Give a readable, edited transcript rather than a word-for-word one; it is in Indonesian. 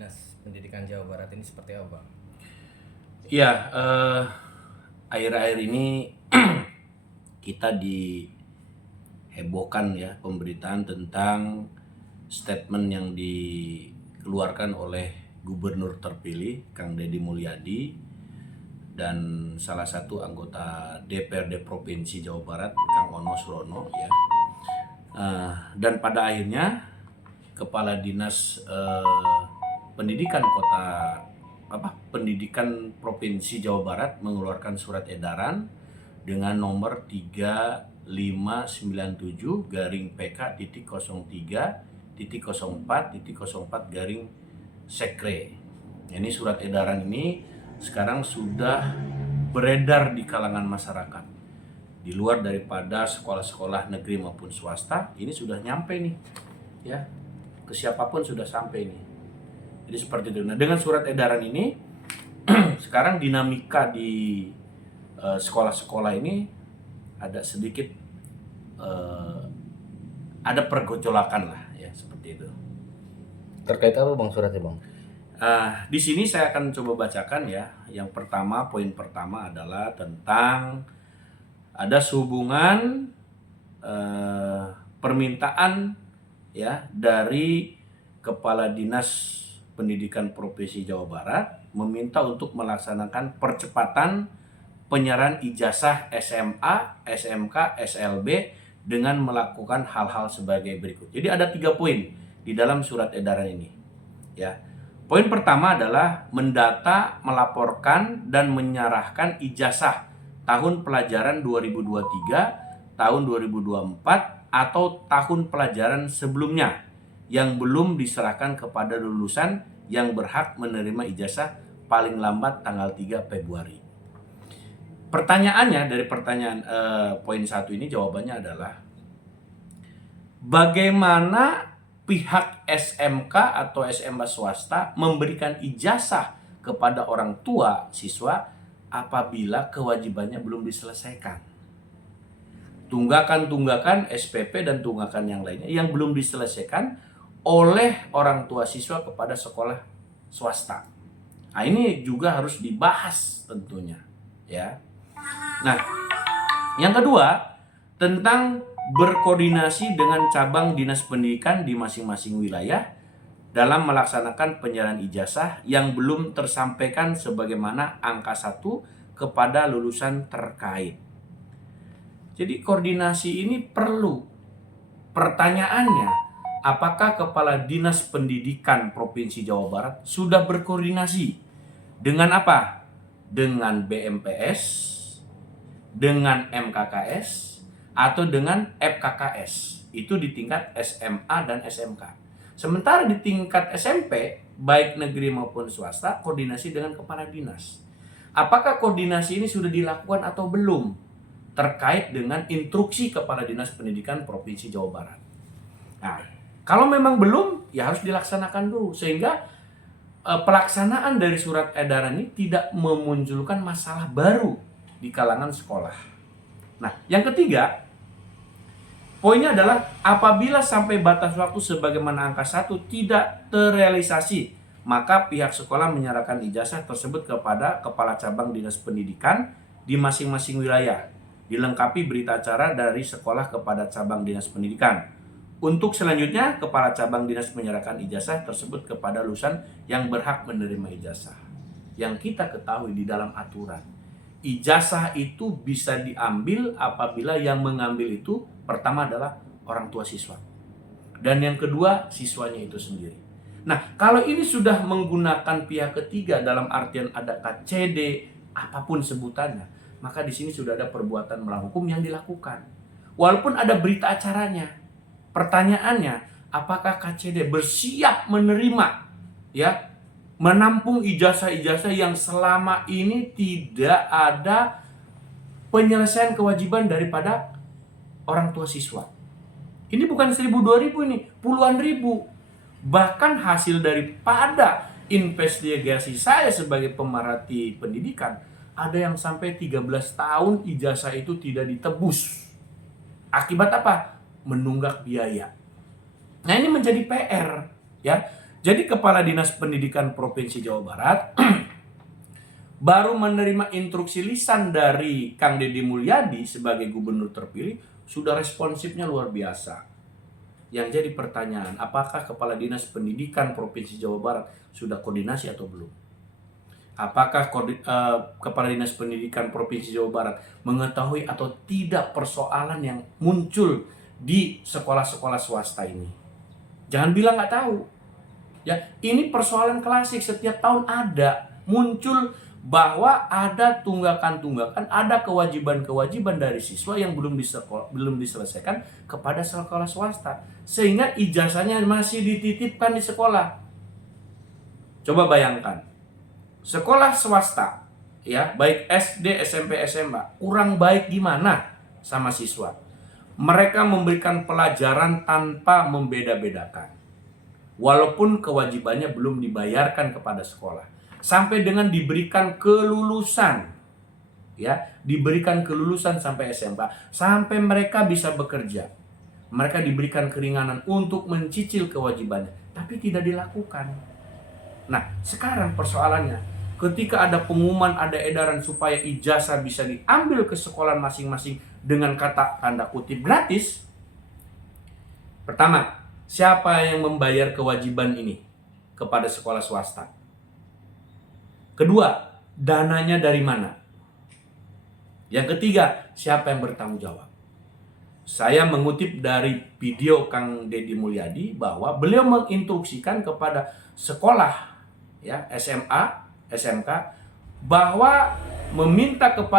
Dinas Pendidikan Jawa Barat ini seperti apa, Bang? Ya, akhir-akhir ini kita dihebohkan ya pemberitaan tentang statement yang dikeluarkan oleh Gubernur terpilih Kang Deddy Mulyadi dan salah satu anggota DPRD Provinsi Jawa Barat Kang Ono Surono ya. Dan pada akhirnya Kepala Dinas Pendidikan Pendidikan Provinsi Jawa Barat mengeluarkan surat edaran dengan nomor 3597 garing PK titik 03 titik 04 titik 04 garing Sekre. Ini surat edaran ini sekarang sudah beredar di kalangan masyarakat. Di luar daripada sekolah-sekolah negeri maupun swasta, ini sudah nyampe nih. Ya, ke siapapun sudah sampai nih. Jadi seperti itu. Nah, dengan surat edaran ini sekarang dinamika di sekolah-sekolah ini ada sedikit ada pergejolakan lah ya seperti itu. Terkait apa, Bang, suratnya, Bang? Di sini saya akan coba bacakan ya. Yang pertama, poin pertama adalah tentang ada sehubungan permintaan ya dari Kepala Dinas Pendidikan Provinsi Jawa Barat meminta untuk melaksanakan percepatan penyerahan ijazah SMA, SMK, SLB dengan melakukan hal-hal sebagai berikut. Jadi ada 3 poin di dalam surat edaran ini. Ya. Poin pertama adalah mendata, melaporkan dan menyerahkan ijazah tahun pelajaran 2023, tahun 2024 atau tahun pelajaran sebelumnya yang belum diserahkan kepada lulusan yang berhak menerima ijazah paling lambat tanggal 3 Februari. Pertanyaannya dari pertanyaan poin 1 ini jawabannya adalah bagaimana pihak SMK atau SMA swasta memberikan ijazah kepada orang tua siswa apabila kewajibannya belum diselesaikan. Tunggakan-tunggakan SPP dan tunggakan yang lainnya yang belum diselesaikan oleh orang tua siswa kepada sekolah swasta. Nah, ini juga harus dibahas tentunya, ya. Nah, yang kedua tentang berkoordinasi dengan cabang dinas pendidikan di masing-masing wilayah dalam melaksanakan penyerahan ijazah yang belum tersampaikan sebagaimana angka 1 kepada lulusan terkait. Jadi koordinasi ini perlu. Pertanyaannya, apakah Kepala Dinas Pendidikan Provinsi Jawa Barat sudah berkoordinasi dengan apa? Dengan BMPS, dengan MKKS, atau dengan FKKS. Itu di tingkat SMA dan SMK. Sementara di tingkat SMP, baik negeri maupun swasta, koordinasi dengan kepala dinas. Apakah koordinasi ini sudah dilakukan atau belum? Terkait dengan instruksi Kepala Dinas Pendidikan Provinsi Jawa Barat. Nah, kalau memang belum, ya harus dilaksanakan dulu. Sehingga pelaksanaan dari surat edaran ini tidak memunculkan masalah baru di kalangan sekolah. Nah, yang ketiga, poinnya adalah apabila sampai batas waktu sebagaimana angka 1 tidak terrealisasi, maka pihak sekolah menyerahkan ijazah tersebut kepada Kepala Cabang Dinas Pendidikan di masing-masing wilayah. Dilengkapi berita acara dari sekolah kepada cabang dinas pendidikan. Untuk selanjutnya, Kepala Cabang Dinas menyerahkan ijazah tersebut kepada lulusan yang berhak menerima ijazah. Yang kita ketahui di dalam aturan, ijazah itu bisa diambil apabila yang mengambil itu pertama adalah orang tua siswa. Dan yang kedua, siswanya itu sendiri. Nah, kalau ini sudah menggunakan pihak ketiga dalam artian ada KCD, apapun sebutannya, maka di sini sudah ada perbuatan melawan hukum yang dilakukan. Walaupun ada berita acaranya. Pertanyaannya, apakah KCD bersiap menerima ya menampung ijazah-ijazah yang selama ini tidak ada penyelesaian kewajiban daripada orang tua siswa. Ini bukan 1.000 2.000 ini, puluhan ribu. Bahkan hasil daripada investigasi saya sebagai pemerhati pendidikan, ada yang sampai 13 tahun ijazah itu tidak ditebus. Akibat apa? Menunggak biaya. Nah, ini menjadi PR ya. Jadi Kepala Dinas Pendidikan Provinsi Jawa Barat baru menerima instruksi lisan dari Kang Deddy Mulyadi sebagai gubernur terpilih, sudah responsifnya luar biasa. Yang jadi pertanyaan, apakah Kepala Dinas Pendidikan Provinsi Jawa Barat sudah koordinasi atau belum? Apakah Kepala Dinas Pendidikan Provinsi Jawa Barat mengetahui atau tidak persoalan yang muncul di sekolah-sekolah swasta ini? Jangan bilang nggak tahu. Ya, ini persoalan klasik, setiap tahun ada muncul bahwa ada tunggakan-tunggakan, ada kewajiban-kewajiban dari siswa yang belum diselesaikan kepada sekolah swasta, sehingga ijazahnya masih dititipkan di sekolah. Coba bayangkan, sekolah swasta, ya baik SD, SMP, SMA, kurang baik gimana sama siswa? Mereka memberikan pelajaran tanpa membeda-bedakan, walaupun kewajibannya belum dibayarkan kepada sekolah. Sampai dengan diberikan kelulusan, ya, diberikan kelulusan sampai SMA, sampai mereka bisa bekerja. Mereka diberikan keringanan untuk mencicil kewajibannya, tapi tidak dilakukan. Nah, sekarang persoalannya, ketika ada pengumuman, ada edaran supaya ijazah bisa diambil ke sekolah masing-masing dengan kata tanda kutip gratis. Pertama, siapa yang membayar kewajiban ini kepada sekolah swasta? Kedua, dananya dari mana? Yang ketiga, siapa yang bertanggung jawab? Saya mengutip dari video Kang Deddy Mulyadi bahwa beliau menginstruksikan kepada sekolah, ya, SMA, SMK, bahwa meminta kepada